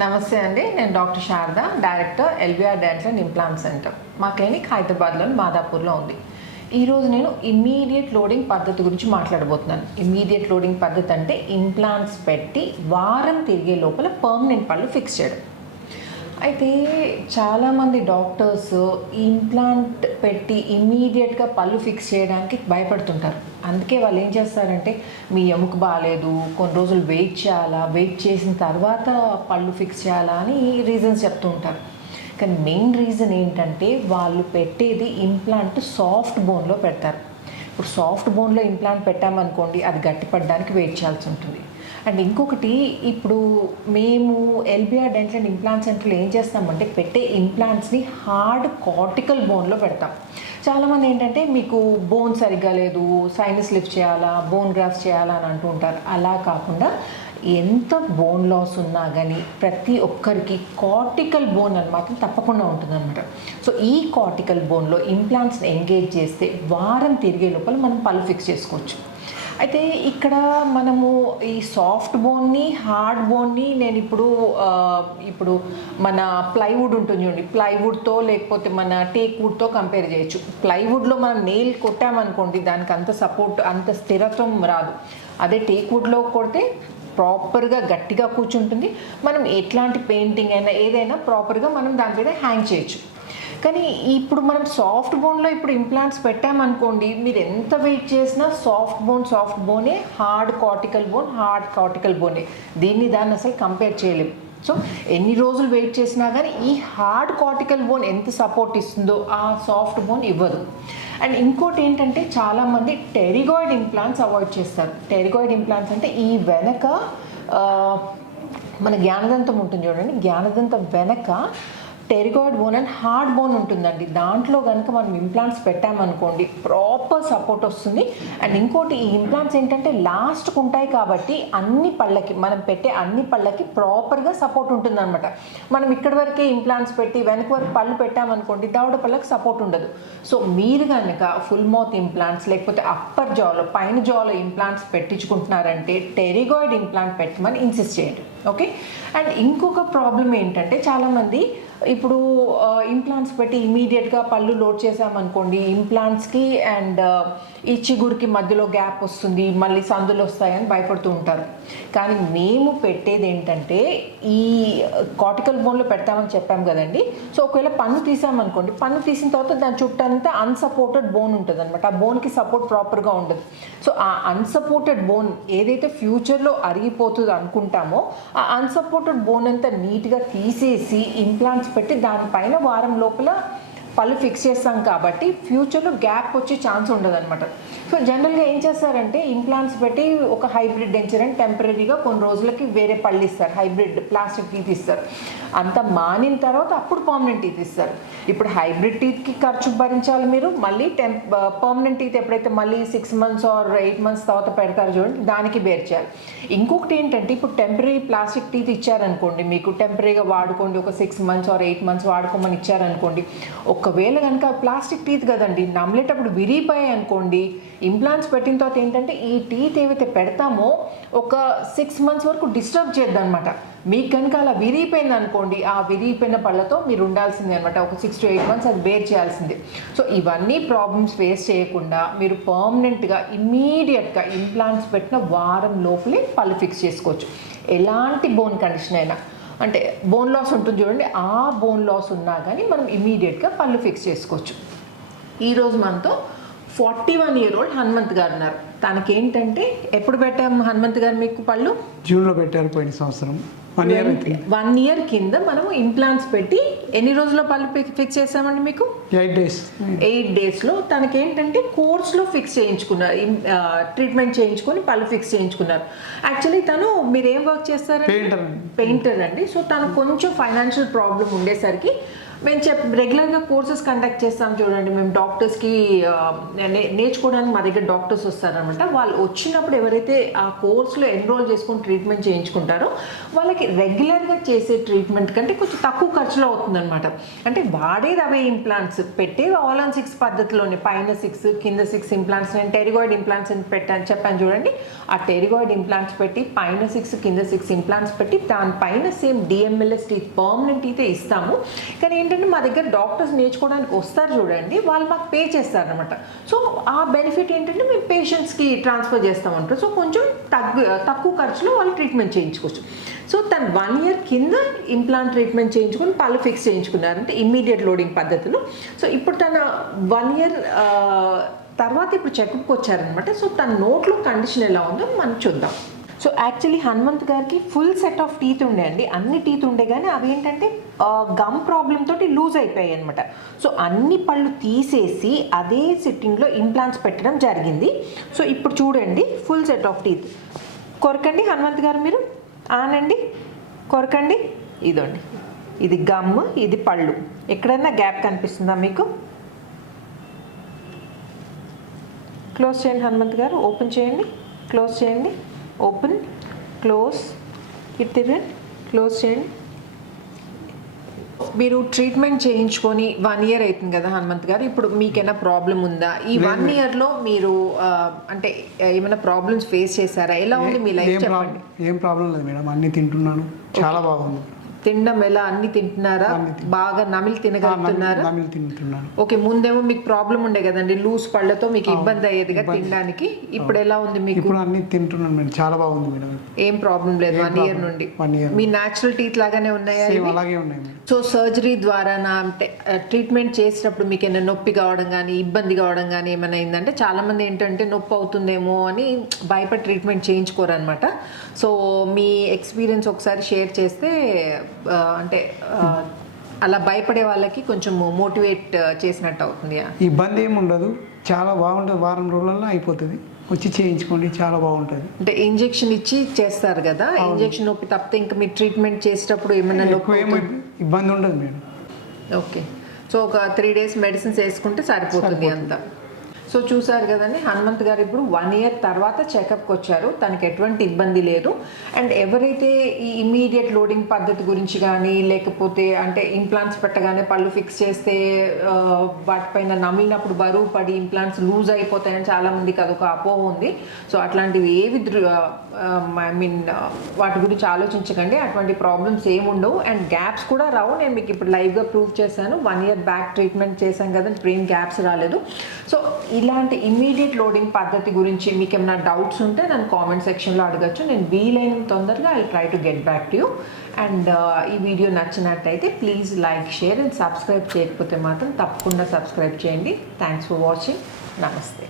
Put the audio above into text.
నమస్తే అండి, నేను doctor Sharada, director LBR dental and implant centre. మా క్లినిక్ హైదరాబాద్లోని మాదాపూర్లో ఉంది. ఈరోజు నేను ఇమ్మీడియట్ లోడింగ్ పద్ధతి గురించి మాట్లాడబోతున్నాను. ఇమ్మీడియట్ లోడింగ్ పద్ధతి అంటే ఇంప్లాంట్స్ పెట్టి వారం తిరిగే లోపల పర్మనెంట్ పళ్ళు ఫిక్స్ చేయడం. అయితే చాలామంది డాక్టర్స్ ఇంప్లాంట్ పెట్టి ఇమ్మీడియట్గా పళ్ళు ఫిక్స్ చేయడానికి భయపడుతుంటారు. అందుకే వాళ్ళు ఏం చేస్తారంటే, మీ ఎముక బాగాలేదు, కొన్ని రోజులు వెయిట్ చేయాలా, వెయిట్ చేసిన తర్వాత పళ్ళు ఫిక్స్ చేయాలా అని రీజన్స్ చెప్తూ ఉంటారు. కానీ మెయిన్ రీజన్ ఏంటంటే, వాళ్ళు పెట్టేది ఇంప్లాంట్ సాఫ్ట్ బోన్లో పెడతారు. ఇప్పుడు సాఫ్ట్ బోన్లో ఇంప్లాంట్ పెట్టామనుకోండి, అది గట్టిపడడానికి వెయిట్ చేయాల్సి ఉంటుంది. అండ్ ఇంకొకటి, ఇప్పుడు మేము ఎల్బిఆర్ డెంటల్ అండ్ ఇంప్లాంట్ సెంటర్లో ఏం చేస్తామంటే, పెట్టే ఇంప్లాంట్స్ని హార్డ్ కార్టికల్ బోన్లో పెడతాం. చాలామంది ఏంటంటే, మీకు బోన్ సరిగ్గా లేదు, సైనస్ లిఫ్ట్ చేయాలా, బోన్ గ్రాఫ్ట్స్ చేయాలా అని అంటూ ఉంటారు. అలా కాకుండా ఎంత బోన్ లాస్ ఉన్నా కానీ ప్రతి ఒక్కరికి కార్టికల్ బోన్ అని మాత్రం తప్పకుండా ఉంటుందన్నమాట. సో ఈ కార్టికల్ బోన్లో ఇంప్లాంట్స్ని ఎంగేజ్ చేస్తే వారం తిరిగే లోపల మనం పళ్ళు ఫిక్స్ చేసుకోవచ్చు. అయితే ఇక్కడ మనము ఈ సాఫ్ట్ బోన్ని, హార్డ్ బోన్ని నేను ఇప్పుడు మన ప్లైవుడ్ ఉంటుంది చూడండి, ప్లైవుడ్తో లేకపోతే మన టేక్ వుడ్తో కంపేర్ చేయొచ్చు. ప్లైవుడ్లో మనం నెయిల్ కొట్టామనుకోండి, దానికి అంత సపోర్ట్, అంత స్థిరత్వం రాదు. అదే టేక్ వుడ్లో కొడితే ప్రాపర్గా గట్టిగా కూర్చుంటుంది. మనం ఎట్లాంటి పెయింటింగ్ అయినా ఏదైనా ప్రాపర్గా మనం దాని మీద హ్యాంగ్ చేయొచ్చు. కానీ ఇప్పుడు మనం సాఫ్ట్ బోన్లో ఇప్పుడు ఇంప్లాంట్స్ పెట్టామనుకోండి, మీరు ఎంత వెయిట్ చేసినా సాఫ్ట్ బోనే, హార్డ్ కార్టికల్ బోనే. దాన్ని అసలు కంపేర్ చేయలేము. సో ఎన్ని రోజులు వెయిట్ చేసినా కానీ ఈ హార్డ్ కార్టికల్ బోన్ ఎంత సపోర్ట్ ఇస్తుందో ఆ సాఫ్ట్ బోన్ ఇవ్వదు. అండ్ ఇంకోటి ఏంటంటే, చాలామంది టెరిగాయిడ్ ఇంప్లాంట్స్ అవాయిడ్ చేస్తారు. టెరిగాయిడ్ ఇంప్లాంట్స్ అంటే ఈ వెనక మన జ్ఞానదంతం ఉంటుంది చూడండి, జ్ఞానదంతం వెనక pterygoid bone and hard bone ఉంటుందండి. దాంట్లో కనుక మనం ఇంప్లాంట్స్ పెట్టామనుకోండి, ప్రాపర్ సపోర్ట్ వస్తుంది. అండ్ ఇంకోటి, ఈ ఇంప్లాంట్స్ ఏంటంటే లాస్ట్కి ఉంటాయి కాబట్టి అన్ని పళ్ళకి, మనం పెట్టే అన్ని పళ్ళకి ప్రాపర్గా సపోర్ట్ ఉంటుంది అనమాట. మనం ఇక్కడి వరకే ఇంప్లాంట్స్ పెట్టి వెనక వరకు పళ్ళు పెట్టామనుకోండి, దవడ పళ్ళకి సపోర్ట్ ఉండదు. సో మీరు కనుక ఫుల్ మౌత్ ఇంప్లాంట్స్ లేకపోతే అప్పర్ జాలో, పైన జాలో ఇంప్లాంట్స్ పెట్టించుకుంటున్నారంటే టెరిగాయిడ్ ఇంప్లాంట్ పెట్టమని ఇన్సిస్ట్ చేయండి. ఓకే. అండ్ ఇంకొక ప్రాబ్లం ఏంటంటే, చాలామంది ఇప్పుడు ఇంప్లాంట్స్ పెట్టి ఇమీడియట్గా పళ్ళు లోడ్ చేసామనుకోండి, ఇంప్లాంట్స్కి అండ్ ఈ చిగురికి మధ్యలో గ్యాప్ వస్తుంది, మళ్ళీ సందులు వస్తాయని భయపడుతూ ఉంటారు. కానీ మేము పెట్టేది ఏంటంటే, ఈ కార్టికల్ బోన్లో పెడతామని చెప్పాం కదండి. సో ఒకవేళ పన్ను తీసామనుకోండి, పన్ను తీసిన తర్వాత దాని చుట్టంతా అన్సపోర్టెడ్ బోన్ ఉంటుంది అనమాట. ఆ బోన్కి సపోర్ట్ ప్రాపర్గా ఉండదు. సో ఆ అన్సపోర్టెడ్ బోన్ ఏదైతే ఫ్యూచర్లో అరిగిపోతుందో అనుకుంటామో, ఆ అన్సపోర్టెడ్ బోన్ అంతా నీట్గా తీసేసి ఇంప్లాంట్స్ పెట్టి దానిపైన వారం లోపల పళ్ళు ఫిక్స్ చేస్తాం కాబట్టి ఫ్యూచర్లో గ్యాప్ వచ్చే ఛాన్స్ ఉండదు అనమాట. సో జనరల్గా ఏం చేస్తారంటే, ఇంప్లాంట్స్ పెట్టి ఒక హైబ్రిడ్ డెంచర్ అని టెంపరీగా కొన్ని రోజులకి వేరే పళ్ళు ఇస్తారు, హైబ్రిడ్ ప్లాస్టిక్ టీత్ ఇస్తారు. అంత మానిన తర్వాత అప్పుడు పర్మనెంట్ టీత్ ఇస్తారు. ఇప్పుడు హైబ్రిడ్ టీత్కి ఖర్చు భరించాలి మీరు, మళ్ళీ పర్మనెంట్ టీత్ ఎప్పుడైతే మళ్ళీ 6 months or 8 months తర్వాత పెడతారు చూడండి, దానికి బేర్ చేయాలి. ఇంకొకటి ఏంటంటే, ఇప్పుడు టెంపరీ ప్లాస్టిక్ టీత్ ఇచ్చారనుకోండి, మీకు టెంపరీగా వాడుకోండి, ఒక 6 months or 8 months వాడుకోమని ఇచ్చారనుకోండి, ఒకవేళ కనుక ప్లాస్టిక్ టీత్ కదండి, నమ్మలేటప్పుడు విరిగిపోయాయి అనుకోండి, ఇంప్లాంట్స్ పెట్టిన తర్వాత ఏంటంటే ఈ టీత్ ఏవైతే పెడతామో ఒక 6 months వరకు డిస్టర్బ్ చేద్దాం అనమాట. మీకు కనుక అలా విరిగిపోయింది అనుకోండి, ఆ విరిగిపోయిన పళ్ళతో మీరు ఉండాల్సిందే అనమాట. ఒక 6 to 8 months అది బేర్ చేయాల్సిందే. సో ఇవన్నీ ప్రాబ్లమ్స్ ఫేస్ చేయకుండా మీరు పర్మనెంట్గా ఇమ్మీడియట్గా ఇంప్లాంట్స్ పెట్టిన వారం లోపలే పళ్ళు ఫిక్స్ చేసుకోవచ్చు. ఎలాంటి బోన్ కండిషన్ అయినా, అంటే బోన్ లాస్ ఉంటుంది చూడండి, ఆ బోన్ లాస్ ఉన్నా కానీ మనం ఇమ్మీడియట్గా పళ్ళు ఫిక్స్ చేసుకోవచ్చు. ఈరోజు మనతో 41-year-old హనుమంత్ గారు ఉన్నారు. తనకేంటంటే, ఎప్పుడు పెట్టాము హనుమంత్ గారు మీకు పళ్ళు? జూన్లో పెట్టారు, పోయిన సంవత్సరం. 1 year కింద మనము ఇంప్లాంట్స్ పెట్టి ఎన్ని రోజుల్లో పళ్ళు ఫిక్స్ చేసామండి మీకు? 8 days. 8 daysలో తనకేంటంటే కోర్స్లో ఫిక్స్ చేయించుకున్నారు, ట్రీట్మెంట్ చేయించుకొని పళ్ళు ఫిక్స్ చేయించుకున్నారు. యాక్చువల్లీ తను, మీరు ఏం వర్క్ చేస్తారండి? పెయింటర్. పెయింటర్ అండి. సో తను కొంచెం ఫైనాన్షియల్ ప్రాబ్లం ఉండేసరికి మేము రెగ్యులర్గా కోర్సెస్ కండక్ట్ చేస్తాం చూడండి. మేము డాక్టర్స్కి నేర్చుకోవడానికి మా దగ్గర డాక్టర్స్ వస్తారనమాట. వాళ్ళు వచ్చినప్పుడు ఎవరైతే ఆ కోర్స్లో ఎన్రోల్ చేసుకొని ట్రీట్మెంట్ చేయించుకుంటారో వాళ్ళకి రెగ్యులర్గా చేసే ట్రీట్మెంట్ కంటే కొంచెం తక్కువ ఖర్చులో అవుతుందన్నమాట. అంటే వాడేది అవే ఇంప్లాంట్స్, పెట్టేది ఆల్ ఆన్ 6 పద్ధతిలోనే, పైన 6 కింద 6 ఇంప్లాంట్స్. నేను టెరిగాయిడ్ ఇంప్లాంట్స్ అని చెప్పాను చూడండి. ఆ టెరిగాయిడ్ ఇంప్లాంట్స్ పెట్టి పైన 6 కింద 6 ఇంప్లాంట్స్ పెట్టి దానిపైన సేమ్ డిఎంఎల్ఎస్ టీత్ పర్మనెంట్ టీతే ఇస్తాము. కానీ ఏంటంటే మా దగ్గర డాక్టర్స్ నేర్చుకోవడానికి వస్తారు చూడండి, వాళ్ళు మాకు పే చేస్తారనమాట. సో ఆ బెనిఫిట్ ఏంటంటే మేము పేషెంట్స్కి ట్రాన్స్ఫర్ చేస్తామంటారు. సో కొంచెం తక్కువ ఖర్చులో వాళ్ళు ట్రీట్మెంట్ చేయించుకోవచ్చు. సో తను 1 year కింద ఇంప్లాంట్ ట్రీట్మెంట్ చేయించుకొని పళ్ళు ఫిక్స్ చేయించుకున్నారు, అంటే ఇమ్మీడియట్ లోడింగ్ పద్ధతిలో. సో ఇప్పుడు తన 1 year తర్వాత ఇప్పుడు చెకప్కి వచ్చారనమాట. సో తన నోట్లో కండిషన్ ఎలా ఉందో మనం చూద్దాం. సో యాక్చువల్లీ హనుమంత్ గారికి ఫుల్ సెట్ ఆఫ్ టీత్ ఉండే అండి, అన్ని టీత్ ఉండే, కానీ అవి ఏంటంటే గమ్ ప్రాబ్లమ్ తోటి లూజ్ అయిపోయాయి అనమాట. సో అన్ని పళ్ళు తీసేసి అదే సిట్టింగ్లో ఇంప్లాంట్స్ పెట్టడం జరిగింది. సో ఇప్పుడు చూడండి ఫుల్ సెట్ ఆఫ్ టీత్. కొరకండి హనుమంత్ గారు, మీరు ఆనండి, కొరకండి. ఇదండి, ఇది గమ్, ఇది పళ్ళు. ఎక్కడైనా గ్యాప్ కనిపిస్తుందా మీకు? క్లోజ్ చేయండి హనుమంత్ గారు, ఓపెన్ చేయండి, క్లోజ్ చేయండి, ఓపెన్, క్లోజ్, ఇటు తిరగండి, క్లోజ్ చేయండి. మీరు ట్రీట్మెంట్ చేయించుకొని 1 year అవుతుంది కదా హనుమంత్ గారు, ఇప్పుడు మీకేమైనా ప్రాబ్లం ఉందా? ఈ 1 yearలో మీరు అంటే ఏమైనా ప్రాబ్లమ్స్ ఫేస్ చేశారా? ఎలా ఉంది మీ లైఫ్ చెప్పండి. ఏం ప్రాబ్లం లేదు మేడం, అన్ని తింటున్నాను, చాలా బాగుంది. తినడం ఎలా, అన్ని తింటున్నారా? బాగా నమిలి తినగలుగుతున్నారా? నమిలి తింటున్నాను. ఓకే, ముందేమో మీకు ప్రాబ్లం ఉండే కదండి, లూజ్ పళ్ళతో మీకు ఇబ్బంది అయ్యేదిగా తినడానికి. ఇప్పుడు ఎలా ఉంది మీకు? ఇప్పుడు అన్ని తింటున్నాను మేడం, చాలా బాగుంది మేడం. ఏం ప్రాబ్లం లేదు 1 year నుండి. 1 year మీ న్యాచురల్ టీత్ లాగానే ఉన్నాయా? అలాగే ఉన్నాయి మేడం. సో సర్జరీ ద్వారా అంటే ట్రీట్మెంట్ చేసినప్పుడు మీకు ఏమైనా నొప్పి కావడం కానీ ఇబ్బంది కావడం కానీ ఏమైనా అయిందంటే, చాలామంది ఏంటంటే నొప్పి అవుతుందేమో అని భయపడి ట్రీట్మెంట్ చేయించుకోరనమాట. సో మీ ఎక్స్పీరియన్స్ ఒకసారి షేర్ చేస్తే అంటే అలా భయపడే వాళ్ళకి కొంచెం మోటివేట్ చేసినట్టు అవుతుంది. ఇబ్బంది ఏమి ఉండదు, చాలా బాగుంటుంది. వారం రోజులలో అయిపోతుంది, వచ్చి చేయించుకోండి, చాలా బాగుంటుంది. అంటే ఇంజెక్షన్ ఇచ్చి చేస్తారు కదా, ఇంజెక్షన్ నొప్పి తప్పితే ఇంకా మీరు ట్రీట్మెంట్ చేసేటప్పుడు ఏమైనా నొప్పి ఇబ్బంది ఉండదు మేడం. ఓకే, సో ఒక 3 days మెడిసిన్స్ వేసుకుంటే సరిపోతుంది అంతా. సో చూసారు కదండి, హనుమంత్ గారు ఇప్పుడు 1 year తర్వాత చెకప్కి వచ్చారు, తనకి ఎటువంటి ఇబ్బంది లేదు. అండ్ ఎవరైతే ఈ ఇమీడియట్ లోడింగ్ పద్ధతి గురించి కానీ, లేకపోతే అంటే ఇంప్లాంట్స్ పెట్టగానే పళ్ళు ఫిక్స్ చేస్తే వాటిపైన నమిలినప్పుడు బరువు పడి ఇంప్లాంట్స్ లూజ్ అయిపోతాయని చాలామందికి అదొక అపోహ ఉంది. సో అట్లాంటివి ఏవి వాటి గురించి ఆలోచించకండి, అటువంటి ప్రాబ్లమ్స్ ఏముండవు. అండ్ గ్యాప్స్ కూడా రావు. నేను మీకు ఇప్పుడు లైవ్గా ప్రూవ్ చేశాను. 1 year బ్యాక్ ట్రీట్మెంట్ చేశాం కదా, బ్రెయిన్ గ్యాప్స్ రాలేదు. సో ఇలాంటి ఇమ్మీడియట్ లోడింగ్ పద్ధతి గురించి మీకు ఏమైనా డౌట్స్ ఉంటే నన్ను కామెంట్ సెక్షన్లో అడగచ్చు. నేను వీలైనంత తొందరగా I try to get back to you. And ఈ వీడియో నచ్చినట్టయితే please like, share and subscribe చేయకపోతే మాత్రం తప్పకుండా సబ్స్క్రైబ్ చేయండి. Thanks for watching. నమస్తే.